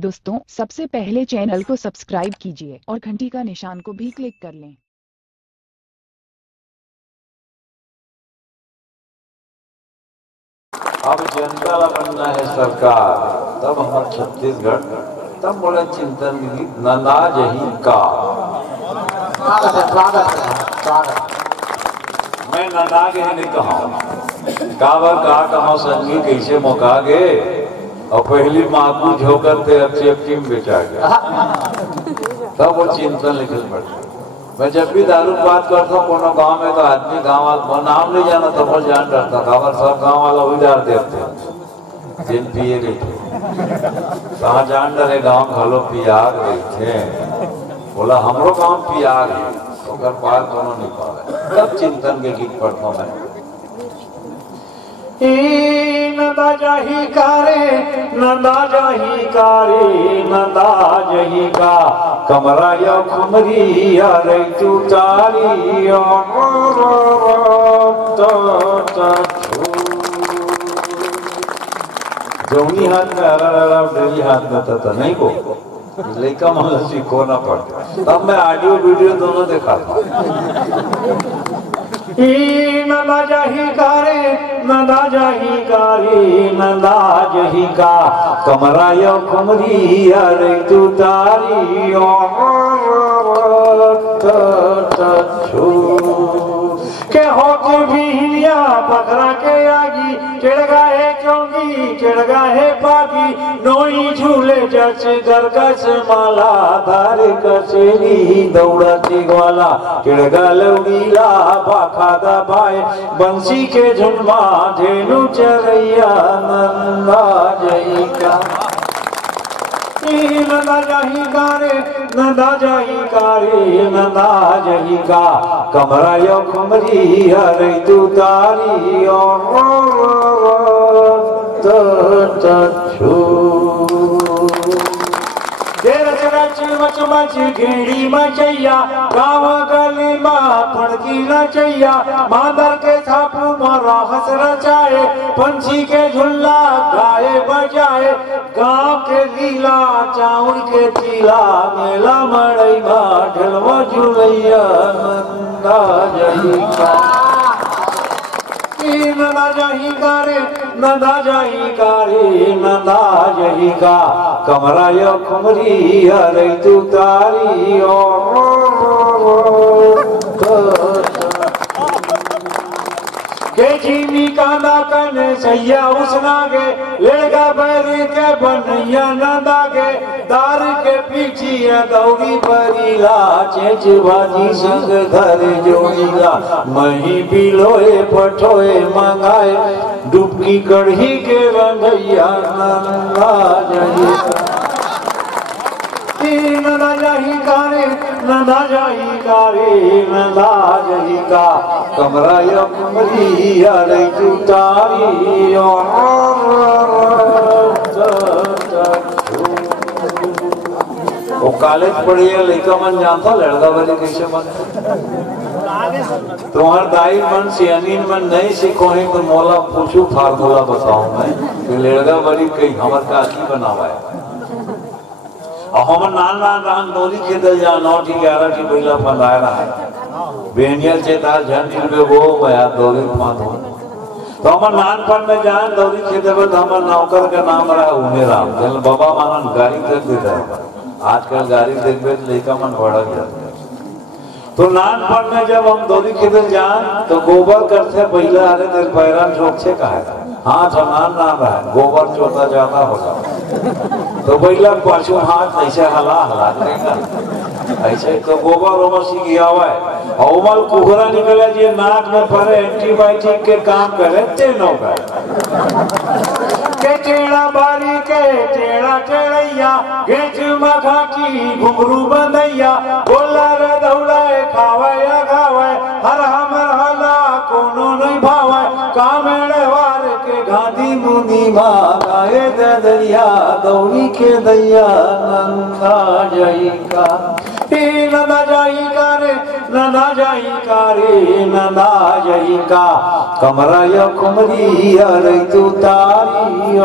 दोस्तों, सबसे पहले चैनल को सब्सक्राइब कीजिए और घंटी का निशान को भी क्लिक कर लें। अब जनता ला बनना है सरकार, तब हमारे छत्तीसगढ़ तब बोले चिंतन नंदा जही का। मैं नंदा के नहीं कहा काबर कहा संगी कैसे मौका गे और पहली माकू झोकर थे अच्छी में बेचा गया, तब वो चिंतन लिखल पड़ता। मैं जब भी दारू बात करता हूँ कोनो गांव में तो आदमी गांव वाला नाम नहीं जाना तो बहुत जान डरता काबर सब गांव वाला वही डर देते जिन पिए गए थे कहा जान डरे गांव घलो पिया गए थे, बोला हमरो गांव पिया गए तो कर पार कोनो नहीं पावे। तब चिंतन के गीत पढ़ता हूँ मैं। नंदा जही कारे नंदा जही कारे नंदा जही का कमरा या खुमरी या रही तू तारी जौनी हाथ में हरा डेली हाथ में था नहीं को लेका मतलब सीखो ना पड़ता। तब मैं ऑडियो वीडियो दोनों देखा था। नंदा जही कारे नंदा जही कारे नंदा जही का कमरा या खुमरी अरे तू तारी के होके भी पकड़ा के आगी चिड़गा है चौंगी चिड़गा है पागी नोई झूले जच गरगस माला धार कचेरी दौड़ा चिगवाला चिड़गा लौड़ीला पाखा दबाए बंसी के झुनमा धेनु चरैया नंदा जही का। नंदा जही कारे नंदा जही कारे नंदा जही का कमरा यो खुमरी हरे तू तारी मच घेड़ी मचैया गाँव गली माँ फड़की नचैया मादर के छापू मारा हंस रचाए पंछी के झुल्ला गाए बजाए गाँव के लीला चाउर के चीला मेला मड़ई माँ ढलवा झुलैया नंदा जही का। नंदा जही कारे नंदा जही कारे नंदा जही का कमरा यो खुमरी हरे तू तारी के चीनी कांदा कने सैया उसना गे लेगा बैरी के बनैया नंदा गे दार के पीछिया गौरी बरीला चेच भाजी संग धर जोड़ीला मही बिलोए पठोए मंगाए डुबकी कढ़ी के रंगैया नंदा जही नंदा जही कारे नंदा जही कारे नंदा जही का कमरा या कुमरी अरे तू तारी वो कॉलेज पढ़िए लड़का मन जानता लड़का बड़ी कैसे मन तुम्हार दाई मन सियानीन मन नहीं सीखो है तो मोला पूछू फार्मूला बताऊं मैं लड़का बड़ी कई हमार काकी बनावा है हम नान नान डोली खेदल जा 9-11 की महिला फंदाया रहा है बेनियल चेता झंडी में वो मैं डोली फांद तो हम नानपन में जान डोली खेदे में हमार नौकर का नाम रहा उमे राम चल बाबा मानन गाड़ी तक देता है आजकल गाड़ी देखबे लड़का मन बड़ा गया। तो नानपन में जब हम डोली खेदल जान तो गोबर करते पहले अरे तेरे पैरान झोंक से कहा हाथ नान ना रहा गोबर चोता जाता होगा तो बैला पाछू हाथ ऐसे हला हला करेगा ऐसे तो गोबर ओमर सीख गया हुआ है और उमल कुहरा निकले जी नाक में पड़े एंटीबायोटिक के काम करे ते नौका के टेढ़ा बारी के टेढ़ा टेढ़ैया गेच मखा की घुंघरू बंदैया बोला रे दौड़ाए खावे खावे हर हमर हला कोनो नहीं भावे कामेड़े वार के गांधी मुनी माँ गाए दरिया दौड़ी के दैया नंदा जही का। नंदा जही कारे नंदा जही कारे नंदा जही का कमरा या कुमरी अरे तू तारी